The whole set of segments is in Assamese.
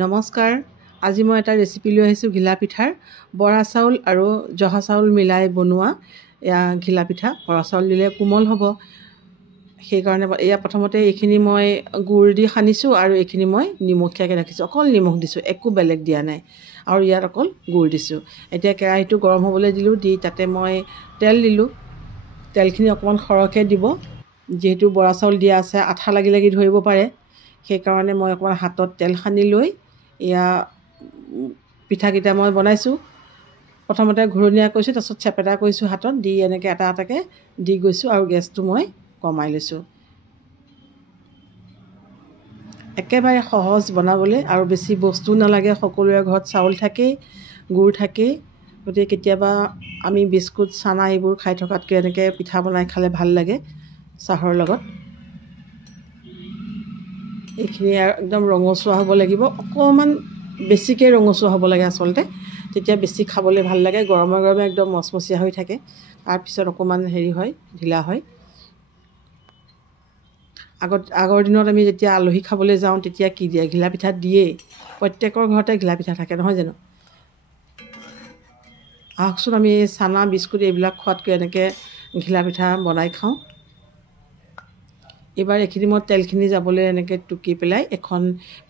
নমস্কাৰ। আজি মই এটা ৰেচিপি লৈ আহিছোঁ ঘিলা পিঠাৰ। বৰা চাউল আৰু জহা চাউল মিলাই বনোৱা এয়া ঘিলা পিঠা। বৰা চাউল দিলে কোমল হ'ব, সেইকাৰণে এয়া প্ৰথমতে এইখিনি মই গুড় দি সানিছোঁ আৰু এইখিনি মই নিমখীয়াকৈ ৰাখিছোঁ। অকল নিমখ দিছোঁ, একো বেলেগ দিয়া নাই, আৰু ইয়াত অকল গুড় দিছোঁ। এতিয়া কেৰাহীটো গৰম হ'বলৈ দিলোঁ, দি তাতে মই তেল দিলোঁ। তেলখিনি অকণমান সৰহকৈ দিব, যিহেতু বৰা চাউল দিয়া আছে, আঠা লাগি লাগি ধৰিব পাৰে। সেইকাৰণে মই অকণমান হাতত তেল সানি লৈ এয়া পিঠাকেইটা মই বনাইছোঁ। প্ৰথমতে ঘূৰণীয়া কৰিছোঁ, তাৰপিছত চেপেটা কৰিছোঁ হাতত দি, এনেকৈ এটা এটাকৈ দি গৈছোঁ আৰু গেছটো মই কমাই লৈছোঁ। একেবাৰে সহজ বনাবলৈ, আৰু বেছি বস্তু নালাগে। সকলোৰে ঘৰত চাউল থাকেই, গুড় থাকেই। গতিকে কেতিয়াবা আমি বিস্কুট চানা এইবোৰ খাই থকাতকৈ এনেকৈ পিঠা বনাই খালে ভাল লাগে চাহৰ লগত। এইখিনি একদম ৰঙচুৱা হ'ব লাগিব, অকণমান বেছিকৈ ৰঙচুৱা হ'ব লাগে আচলতে, তেতিয়া বেছি খাবলৈ ভাল লাগে। গৰমে গৰমে একদম মচমচীয়া হৈ থাকে, তাৰপিছত অকণমান হেৰি হয়, ঢিলা হয়। আগৰ দিনত আমি যেতিয়া আলহী খাবলৈ যাওঁ, তেতিয়া কি দিয়ে? ঘিলা পিঠা দিয়েই। প্ৰত্যেকৰ ঘৰতে ঘিলা পিঠা থাকে, নহয় জানো? আহকচোন, আমি চানা বিস্কুট এইবিলাক খোৱাতকৈ এনেকৈ ঘিলা পিঠা বনাই খাওঁ। এইবাৰ এইখিনি মই তেলখিনি যাবলৈ এনেকৈ টুকি পেলাই এখন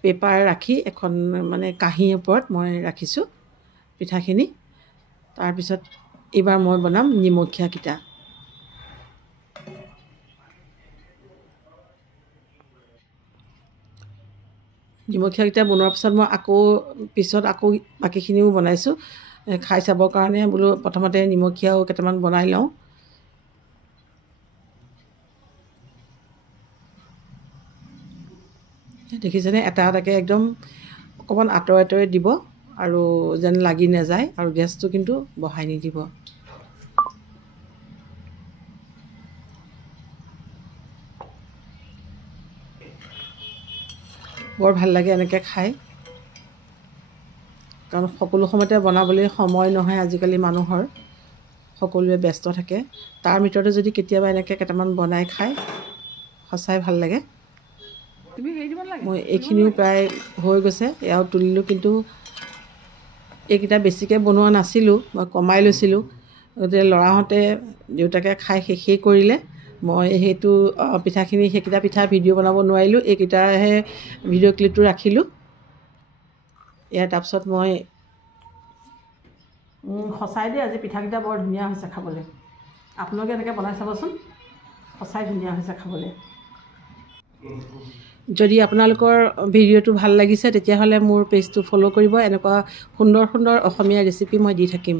পেপাৰ ৰাখি, এখন মানে কাঁহীৰ ওপৰত মই ৰাখিছোঁ পিঠাখিনি। তাৰপিছত এইবাৰ মই বনাম নিমখীয়াকেইটা। নিমখীয়াকেইটা বনোৱাৰ পিছত মই পিছত বাকীখিনিও বনাইছোঁ খাই চাবৰ কাৰণে। বোলো প্ৰথমতে নিমখীয়াও কেইটামান বনাই লওঁ। দেখিছেনে? এটা এটাকৈ একদম অকণমান আঁতৰে আঁতৰে দিব, আৰু যেন লাগি নাযায়, আৰু গেছটো কিন্তু বঢ়াই নিদিব। বৰ ভাল লাগে এনেকৈ খাই, কাৰণ সকলো সময়তে বনাবলৈ সময় নহয় আজিকালি মানুহৰ, সকলোৱে ব্যস্ত থাকে। তাৰ ভিতৰতে যদি কেতিয়াবা এনেকৈ কেইটামান বনাই খায়, সঁচাই ভাল লাগে। মই এইখিনিও প্ৰায় হৈ গৈছে, এয়াও তুলিলোঁ। কিন্তু এইকেইটা বেছিকৈ বনোৱা নাছিলোঁ, মই কমাই লৈছিলোঁ। গতিকে ল'ৰাহঁতে, দেউতাকে খাই শেষেই কৰিলে। মই সেইটো পিঠাখিনি, সেইকেইটা পিঠা ভিডিঅ' বনাব নোৱাৰিলোঁ, এইকেইটাহে ভিডিঅ' ক্লিপটো ৰাখিলোঁ। এয়া তাৰপিছত মই সঁচাই দেই, আজি পিঠাকেইটা বৰ ধুনীয়া হৈছে খাবলৈ। আপোনালোকে এনেকৈ বনাই চাবচোন, সঁচাই ধুনীয়া হৈছে খাবলৈ। যদি আপোনালোকৰ ভিডিঅ'টো ভাল লাগিছে, তেতিয়াহ'লে মোৰ পেজটো ফ'ল' কৰিব। এনেকুৱা সুন্দৰ সুন্দৰ অসমীয়া ৰেচিপি মই দি থাকিম।